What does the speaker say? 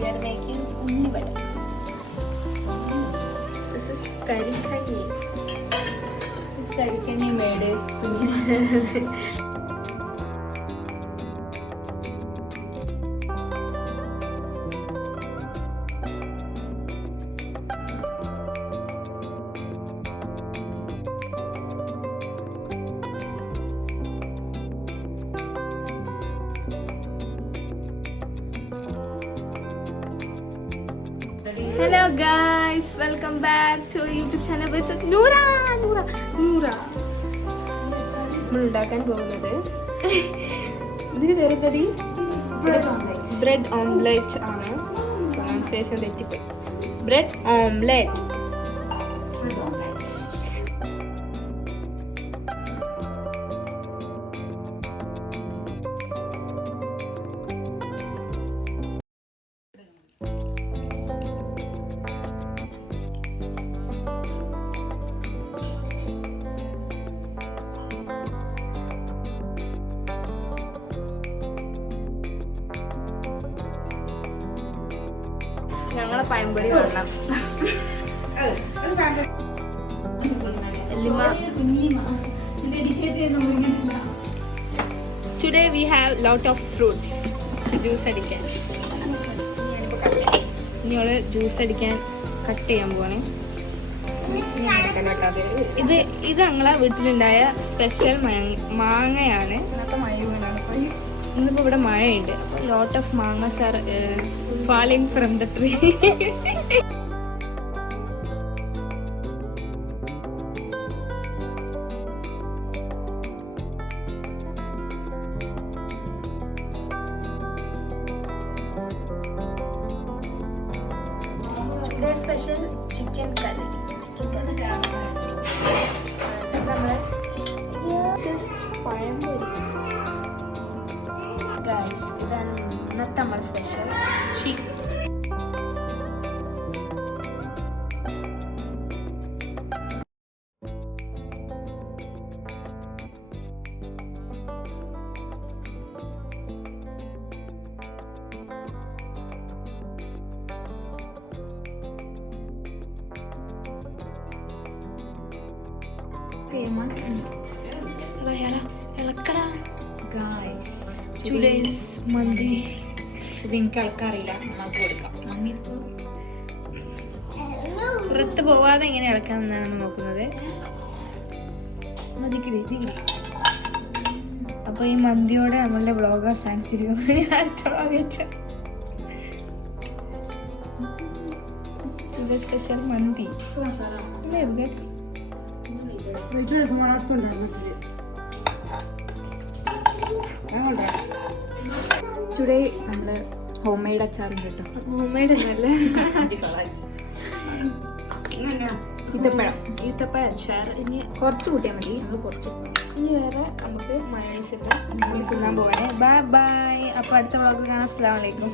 We are making unnivada. This is karikani. This karikani made it. Hello guys, welcome back to our YouTube channel with Noora. നമ്മൾ ഉണ്ടാക്കാൻ പോകുന്നത് ഇതിന് പേരെന്തതി bread omelette ആണ്. Pronunciation തെറ്റിപ്പോയി. Bread omelette. ഞങ്ങളെ പഴംപൊരി കാണണം. Today we have lot of fruits. Juice അടിക്കാൻ ഇനി അവള് ജ്യൂസ് അടിക്കാൻ കട്ട് ചെയ്യാൻ പോവാണ്. ഇത് ഞങ്ങളെ വീട്ടിലുണ്ടായ സ്പെഷ്യൽ മാങ്ങയാണ്. ഇന്നിപ്പോ ഇവിടെ മഴയുണ്ട്. ലോട്ട് ഓഫ് മാങ്ങാസ് are falling from the tree. Today special chicken curry. This is pazhampori. Guys, ഇതാണ് ഇന്നത്തെ നമ്മുടെ സ്പെഷ്യൽ ചിക്കൻ. മന്തി എനിക്ക് ഇളക്കാറില്ല. അമ്മക്ക് കൊടുക്കാം. മമ്മി പുറത്ത് പോവാതെ എങ്ങനെ ഇളക്കാമെന്നാണ് നമ്മൾ നോക്കുന്നത്. അപ്പൊ ഈ മന്തിയോടെ നമ്മളുടെ വ്ളോഗ് അവസാനിച്ചിരിക്കുന്നു. സ്പെഷ്യൽ മന്തി ടുഡേ നമ്മള് ഹോം മെയ്ഡ് അച്ചാറുണ്ട് കേട്ടോ. ഹോം മെയ്ഡ് എന്നല്ല, ഈത്തപ്പഴം അച്ചാർ. ഇനി കുറച്ച് കൂട്ടിയാൽ മതി. നമ്മൾ കുറച്ച് ഇനി വേറെ നമുക്ക് മയോണൈസ് ഉണ്ട്. നമ്മൾ തിന്നാൻ പോവാണേ. Bye bye. അപ്പൊ അടുത്ത വ്ളോഗ് കാണാം. അസ്സലാമു അലൈക്കും.